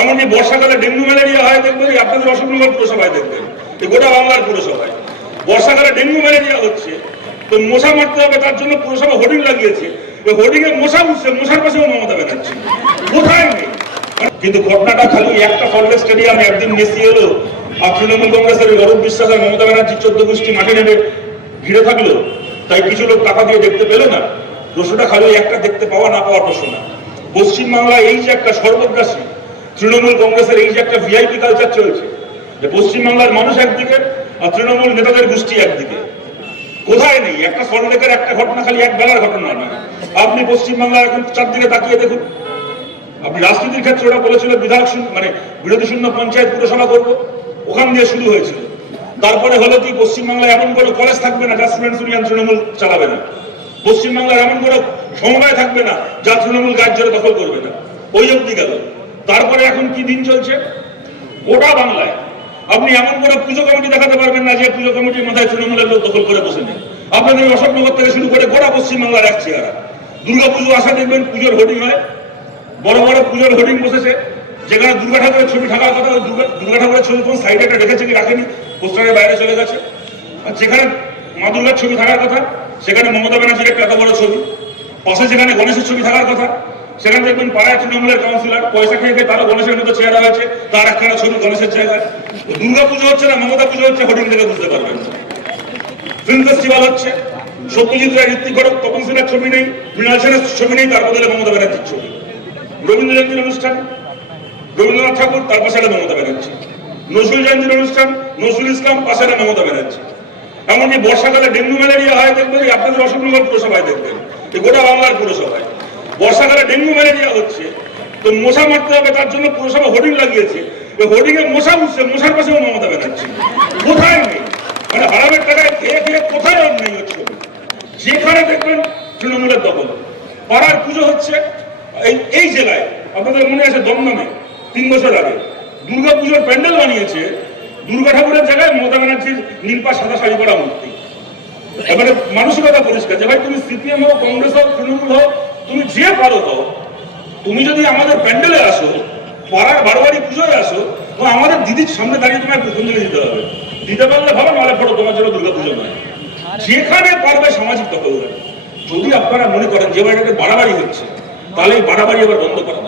এমনকি বর্ষাকালে dengue malaria হয় দেখবেন আপনাদের অশোকনগর পুরসভায় দেখবেন, গোটা বাংলার পুরসভায় বর্ষাকালে ডেঙ্গু ম্যালেরিয়া হচ্ছে, তো মশা মারতে হবে তার জন্য পুরসভা হোর্ডিং লাগিয়েছে, ওই হোর্ডিং এ মশা উঠছে, মশার পাশেও মমতা ব্যানার্জি কোথায় নেই। কিন্তু ঘটনাটা খালি একটা সল্টলেক স্টেডিয়ামে একদিন মেসি এলো আর তৃণমূল কংগ্রেসের অরূপ বিশ্বাস আর মমতা ব্যানার্জি 14 গোষ্ঠী মাঠে নেমে ঘিরে থাকলো, তাই কিছু লোক টাকা দিয়ে দেখতে পেল না। প্রশ্নটা খালি একটা দেখতে পাওয়া না পাওয়ার প্রশ্ন না। পশ্চিমবাংলায় এই যে একটা সর্বগ্রাসী তৃণমূল কংগ্রেসের এই যে একটা ভিআইপি কালচার চলছে, যে পশ্চিমবাংলার মানুষ একদিকে আর তৃণমূল নেতাদের গোষ্ঠী একদিকে, কোথায় নেই। একটা সল্টলেকের একটা ঘটনা খালি এক বেলার ঘটনা নয়। আপনি পশ্চিমবাংলার এখন চারদিকে তাকিয়ে দেখুন। আপনি রাজনীতির ক্ষেত্রে ওরা বলেছিল বিরোধী শূন্য পঞ্চায়েত পুরসভা করবো, ওখান দিয়ে শুরু হয়েছিল। তারপরে হলো কি, পশ্চিমবাংলায় এমন কোনো কলেজ থাকবে না যা স্টুডেন্টস ইউনিয়ন তৃণমূল চালাবে না, পশ্চিমবাংলার এমন কোনো সমবায় থাকবে না যা তৃণমূল গাছ দখল করবে না, ওই অব্দি গেল। তারপরে এখন কি দিন চলছে, গোটা বাংলায় আপনি এমন কোনো পুজো কমিটি দেখাতে পারবেন না যে পুজো কমিটির মাথায় তৃণমূলের লোক দখল করে বসে নেই। আপনাদের অশোকনগর থেকে শুরু করে গোটা পশ্চিমবাংলার এক চেহারা। দুর্গাপুজো আসা দেখবেন পুজোর হোর্ডিং হয়, বড় বড় পুজোর হোর্ডিং বসেছে, যেখানে দুর্গা ঠাকুরের ছবি থাকার কথা, দুর্গা ঠাকুরের ছবি কোন সাইডে একটা রেখেছে কি রাখেনি, পোস্টারের বাইরে চলে গেছে। আর যেখানে মা দুর্গার ছবি থাকার কথা সেখানে মমতা ব্যানার্জির একটা এত বড় ছবি, পাশে যেখানে গণেশের ছবি থাকার কথা সেখানে দেখবেন পাড়ায় তৃণমূলের কাউন্সিলর পয়সা খেয়ে খেয়ে তারও গণেশের মতো চেহারা হয়েছে, তার একটা ছবি গণেশের জায়গায়। দুর্গা পুজো হচ্ছে না মমতা পুজো হচ্ছে, হোর্ডিং থেকে বুঝতে পারবেন। ফিল্ম ফেস্টিভ্যাল হচ্ছে, সত্যজিৎ রায়, ঋত্বিক ঘটক, তপন সিনহার ছবি নেই, মৃণাল সেনের ছবি নেই, তার বদলে মমতা ব্যানার্জির ছবি। রবীন্দ্র জয়ন্তীর অনুষ্ঠান, রবীন্দ্রনাথ ঠাকুর, তার পাশে মমতা ব্যানার্জি। নজরুল জয়ন্তীর অনুষ্ঠান, নজরুল ইসলাম, পাশে মমতা ব্যানার্জি। এমনকি বর্ষাকালে ডেঙ্গু ম্যালেরিয়া হয় দেখবেন আপনাদের অশোকনগর পুরসভায় দেখবেন, গোটা বাংলার পুরসভায় বর্ষাকালে ডেঙ্গু ম্যালেরিয়া হচ্ছে, তো মশা মারতে হবে তার জন্য পুরসভা হোর্ডিং লাগিয়েছে, ওই হোর্ডিং এ মশা উঠছে, মশার পাশেও মমতা ব্যানার্জি কোথায় নেই। হারামের টাকায় খেয়ে খেয়ে কোথায় আর নেই হচ্ছে, যেখানে দেখবেন তৃণমূলের দখল। পাড়ার পুজো হচ্ছে এই জেলায়, আপনাদের মনে আছে দমদমে 3 বছর আগে দুর্গা পুজোর প্যান্ডেল বানিয়েছে, দুর্গা ঠাকুরের জায়গায় মমতা ব্যানার্জির নীলপা সাদা শাড়ি পরা মূর্তি। এবারে মানসিকতা পরিষ্কার যে ভাই তুমি সিপিএম হোক, কংগ্রেস হোক, তৃণমূল হোক, তুমি যে পারো হও, তুমি যদি আমাদের প্যান্ডেলে আসো, পাড়ার বারোয়ারি পুজোয় আসো, তো আমাদের দিদির সামনে দাঁড়িয়ে তোমায় পুষ্পাঞ্জলি দিতে হবে। দিতে পারলে ভালো, নাহলে ফটো তোমার জন্য দুর্গা পুজো নয়। যেখানে পারবে সামাজিক দখল। যদি আপনারা মনে করেন যে বাড়িটাতে বাড়াবাড়ি হচ্ছে, তাহলে এই বাড়াবাড়ি আবার বন্ধ করা